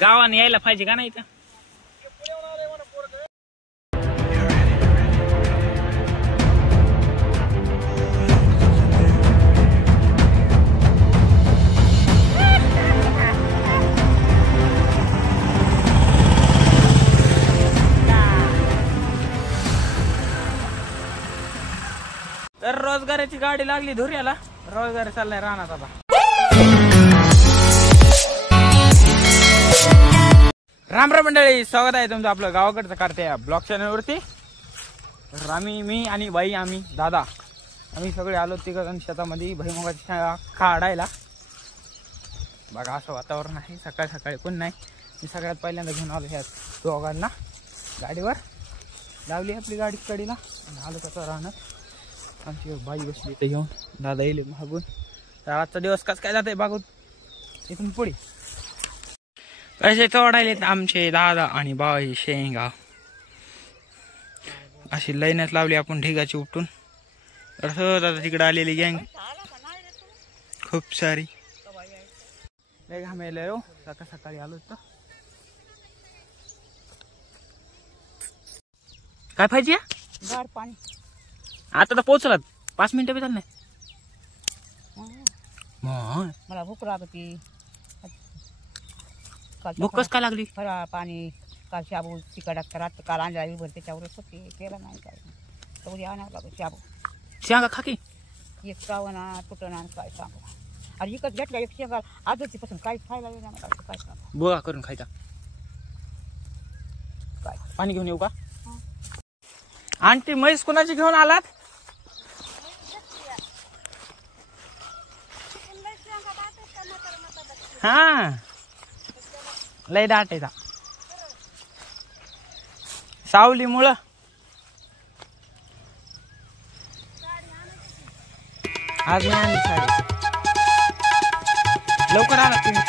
गावाने यायला पाहिजे का नाही? तर रोजगाराची गाडी लागली धुऱ्याला. रोजगार चाललाय रानात आता. राम राम मंडळी, स्वागत आहे तुमचं आपलं गावाकडचं करते या ब्लॉग चॅनलवरती. मी आणि बाई, आम्ही दादा, आम्ही सगळे आलो तिघं शेतामध्ये भुईमुगाची शाळा काढायला. बघा असं वातावरण आहे. सकाळी सकाळी कोण नाही. मी सगळ्यात पहिल्यांदा घेऊन आलो ह्या दोघांना गाडीवर. लावली आपली गाडी कडीला आणि आलो त्याचा राहणार. आमची बाई बसली ते घेऊन, दादा येईल मागून. तर आजचा दिवस कसं काय जात आहे बघून इथून पुढे. कसे तोडायलेत आमचे दादा आणि बाई शेंगा. अशी लाईनच लावली आपण ढिगाची उपटून. असं आता तिकडे आलेली गँग खूप सारी. लय घामेल हो. सकाळ सकाळी आलो तर काय पाहिजे गार पाणी. आता तर पोहोचलात 5 मिनिटं बी झालं नाही. मला भूक लागती. भूक कस काय लागली? फरा पाणी काल शाबू तिकडा रात काल आणला भर त्याच्यावरच होते. केलं नाही काय तेवढी आणावं लागत शाबू. शेंगा खा की. एक कावना कुठं काय सांगू. आणि विकत घेतला एक शेंगा आजची पासून काही खायला नाही मला. काय सांगू बोगा करून खायचा. काय पाणी घेऊन येऊ का? आंटी म्हैस कोणाची घेऊन आलात? हा लय दाट आहे. सावली मुळे आज नाही आणली साडी. लवकर आला तुम्ही.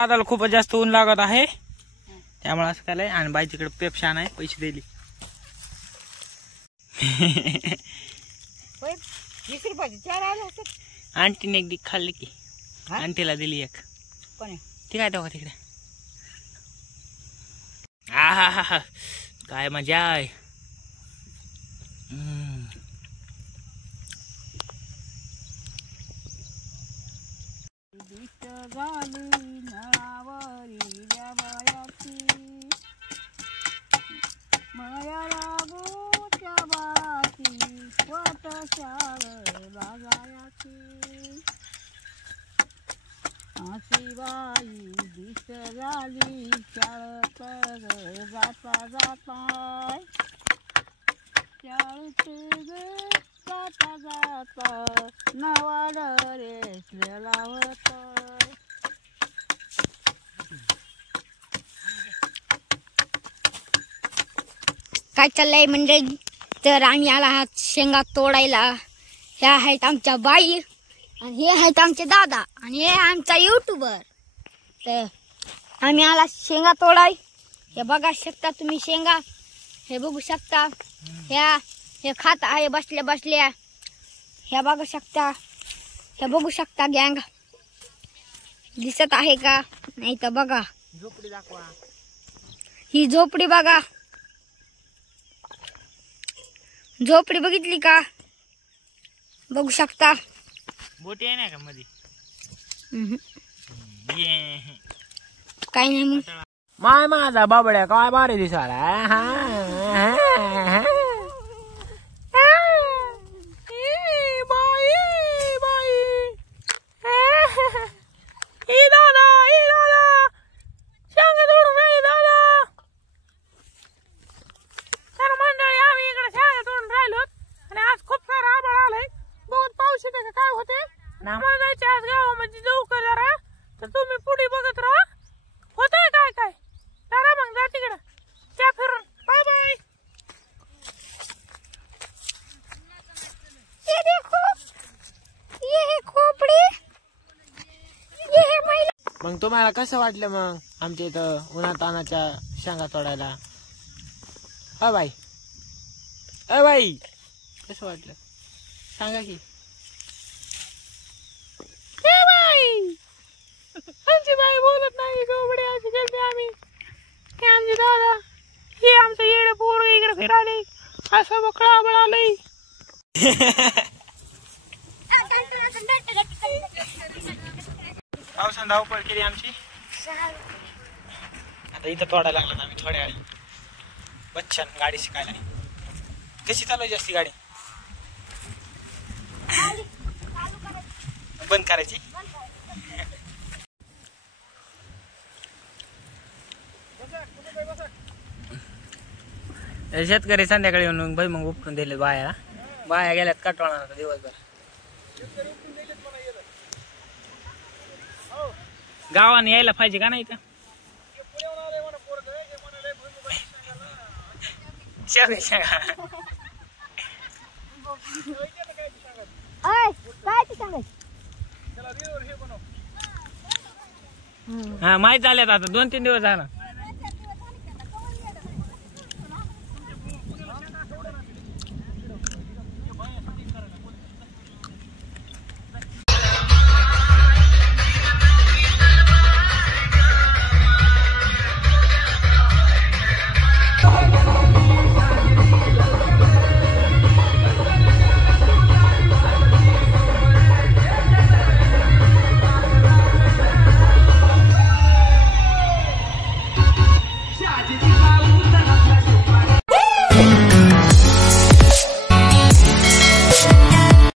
दादाला खूपच जास्त ऊन लागत आहे त्यामुळे असं केलंय. आणि बाई तिकडे पेप्शा नाही पैसे दिली. 20 रुपयाचे 4 आले होते. आंटीने एक खाल्ली की आंटीला दिली एक. ठीक आहे तेव्हा तिकडे. हा काय मजा आहे. बाई दिस झाली चाळत जाता जाता चाळत जाता जाता नवाड रे लावत. काय चाललंय मंडळी? तर आम्ही आला आहात शेंगा तोडायला. ह्या आहेत आमच्या बाई आणि हे आहेत आमचे दादा आणि हे आमचा युट्यूबर. तर आम्ही आला शेंगा तोडाय. हे बघा शकता तुम्ही शेंगा. हे बघू शकता. हे खात आहे बसल्या बसल्या. हे बघू शकता. हे बघू शकता गँग. दिसत आहे का? नाही तर बघा झोपडी दाखवा. ही झोपडी बघा. झोपडी बघितली का? बघू शकता. बोटी आहे ना का मध्ये? काही नाही मग. माय माझा बाबड्या काय भारी दिसायला. काय होते? आम्हाला जायचे आज गावामध्ये जाऊ. बघत राहा. होतंय काय काय. चला मग जा तिकडं. त्या फिरून. Bye bye. ये देखो, ये है खोपड़ी, ये है महिला. मग तुम्हाला कसं वाटलं मग आमच्या इथं उन्हातानाच्या शेंगा तोडायला? बाई बाई कसं वाटलं सांगा की. आमची बाई बोलत नाही. गोबडे अशी करते आम्ही. हे आमचे दादा, हे आमचं येडे पोर इकडे फिराले. असं बकळा बळालय. पावसानं धावपळ केली आमची. आता इथं तोडायला लागला आम्ही थोड्या वेळी. बच्चन गाडी शिकायला. कशी चालवायची असती गाडी? बंद करायची. शेतकरी संध्याकाळी येऊन भाई मग उपटून दिले बाया. बाया गेल्यात कटवणार दिवसभर. गावाने यायला पाहिजे का नाही का? शेवगे शेंगा. काय ते सांगायचं? हा माहित झाल्यात आता 2-3 दिवस झाला.